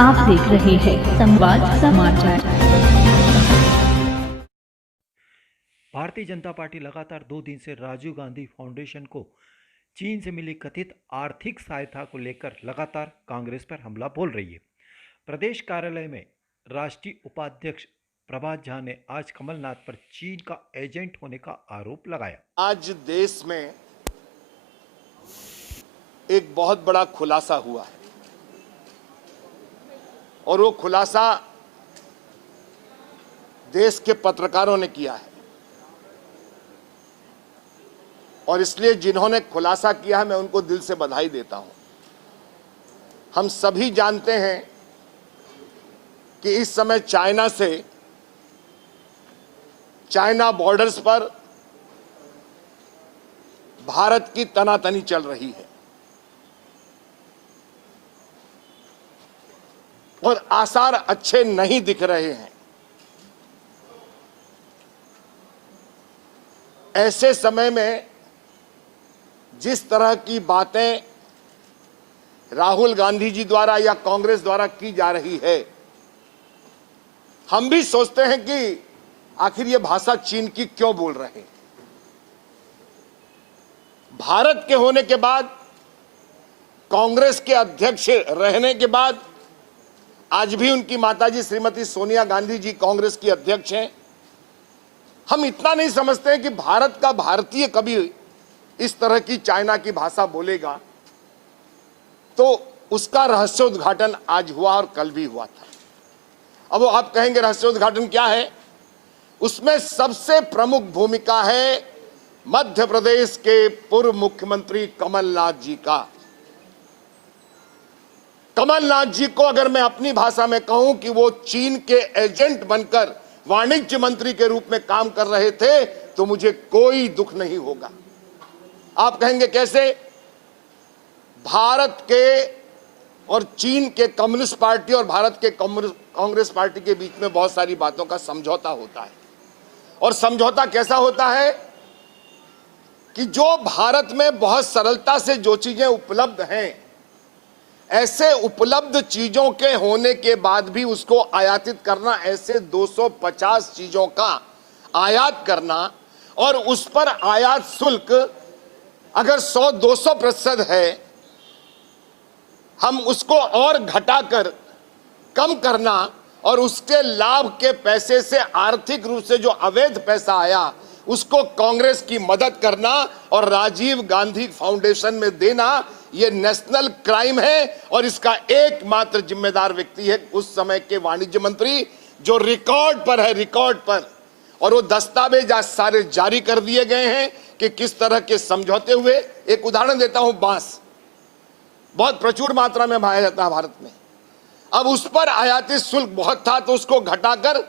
आप देख रहे हैं संवाद समाचार। भारतीय जनता पार्टी लगातार 2 दिन से राजीव गांधी फाउंडेशन को चीन से मिली कथित आर्थिक सहायता को लेकर लगातार कांग्रेस पर हमला बोल रही है। प्रदेश कार्यालय में राष्ट्रीय उपाध्यक्ष प्रभात झा ने आज कमलनाथ पर चीन का एजेंट होने का आरोप लगाया। आज देश में एक बहुत बड़ा खुलासा हुआ है और वो खुलासा देश के पत्रकारों ने किया है और इसलिए जिन्होंने खुलासा किया है मैं उनको दिल से बधाई देता हूं। हम सभी जानते हैं कि इस समय चाइना बॉर्डर्स पर भारत की तनातनी चल रही है और आसार अच्छे नहीं दिख रहे हैं। ऐसे समय में जिस तरह की बातें राहुल गांधी जी द्वारा या कांग्रेस द्वारा की जा रही है, हम भी सोचते हैं कि आखिर ये भाषा चीन की क्यों बोल रहे हैं। भारत के होने के बाद, कांग्रेस के अध्यक्ष रहने के बाद, आज भी उनकी माताजी श्रीमती सोनिया गांधी जी कांग्रेस की अध्यक्ष हैं। हम इतना नहीं समझते हैं कि भारत का भारतीय कभी इस तरह की चाइना की भाषा बोलेगा, तो उसका रहस्योद्घाटन आज हुआ और कल भी हुआ था। अब आप कहेंगे रहस्योद्घाटन क्या है? उसमें सबसे प्रमुख भूमिका है मध्य प्रदेश के पूर्व मुख्यमंत्री कमलनाथ जी का। कमलनाथ जी को अगर मैं अपनी भाषा में कहूं कि वो चीन के एजेंट बनकर वाणिज्य मंत्री के रूप में काम कर रहे थे, तो मुझे कोई दुख नहीं होगा। आप कहेंगे कैसे? भारत के और चीन के कम्युनिस्ट पार्टी और भारत के कांग्रेस पार्टी के बीच में बहुत सारी बातों का समझौता होता है। और समझौता कैसा होता है कि जो भारत में बहुत सरलता से जो चीजें उपलब्ध हैं, ऐसे उपलब्ध चीजों के होने के बाद भी उसको आयातित करना, ऐसे 250 चीजों का आयात करना और उस पर आयात शुल्क अगर 100-200% है, हम उसको और घटाकर कम करना और उसके लाभ के पैसे से आर्थिक रूप से जो अवैध पैसा आया उसको कांग्रेस की मदद करना और राजीव गांधी फाउंडेशन में देना, ये नेशनल क्राइम है। और इसका एकमात्र जिम्मेदार व्यक्ति है उस समय के वाणिज्य मंत्री, जो रिकॉर्ड पर है, रिकॉर्ड पर। और वो दस्तावेज आज सारे जारी कर दिए गए हैं कि किस तरह के समझौते हुए। एक उदाहरण देता हूं, बांस बहुत प्रचुर मात्रा में पाया जाता है भारत में। अब उस पर आयातित शुल्क बहुत था तो उसको घटाकर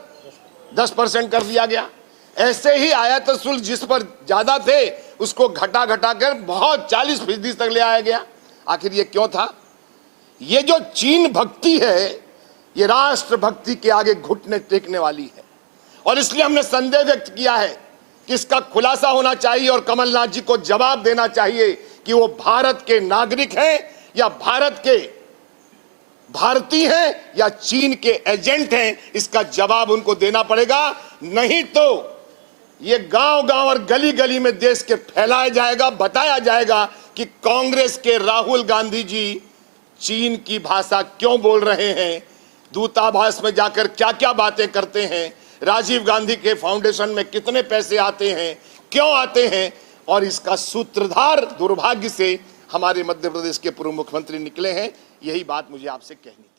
10% कर दिया गया। ऐसे ही आयातित शुल्क जिस पर ज्यादा थे उसको घटाकर बहुत 40% तक ले आया गया। आखिर ये क्यों था? ये जो चीन भक्ति है, ये राष्ट्र भक्ति के आगे घुटने टेकने वाली है और इसलिए हमने संदेह व्यक्त किया है कि इसका खुलासा होना चाहिए और कमलनाथ जी को जवाब देना चाहिए कि वो भारत के नागरिक हैं या भारत के भारतीय हैं या चीन के एजेंट हैं। इसका जवाब उनको देना पड़ेगा, नहीं तो ये गांव-गांव और गली-गली में देश के फैलाया जाएगा, बताया जाएगा कि कांग्रेस के राहुल गांधी जी चीन की भाषा क्यों बोल रहे हैं, दूतावास में जाकर क्या-क्या बातें करते हैं, राजीव गांधी के फाउंडेशन में कितने पैसे आते हैं, क्यों आते हैं। और इसका सूत्रधार दुर्भाग्य से हमारे मध्य प्रदेश के पूर्व मुख्यमंत्री निकले हैं। यही बात मुझे आपसे कहनी है।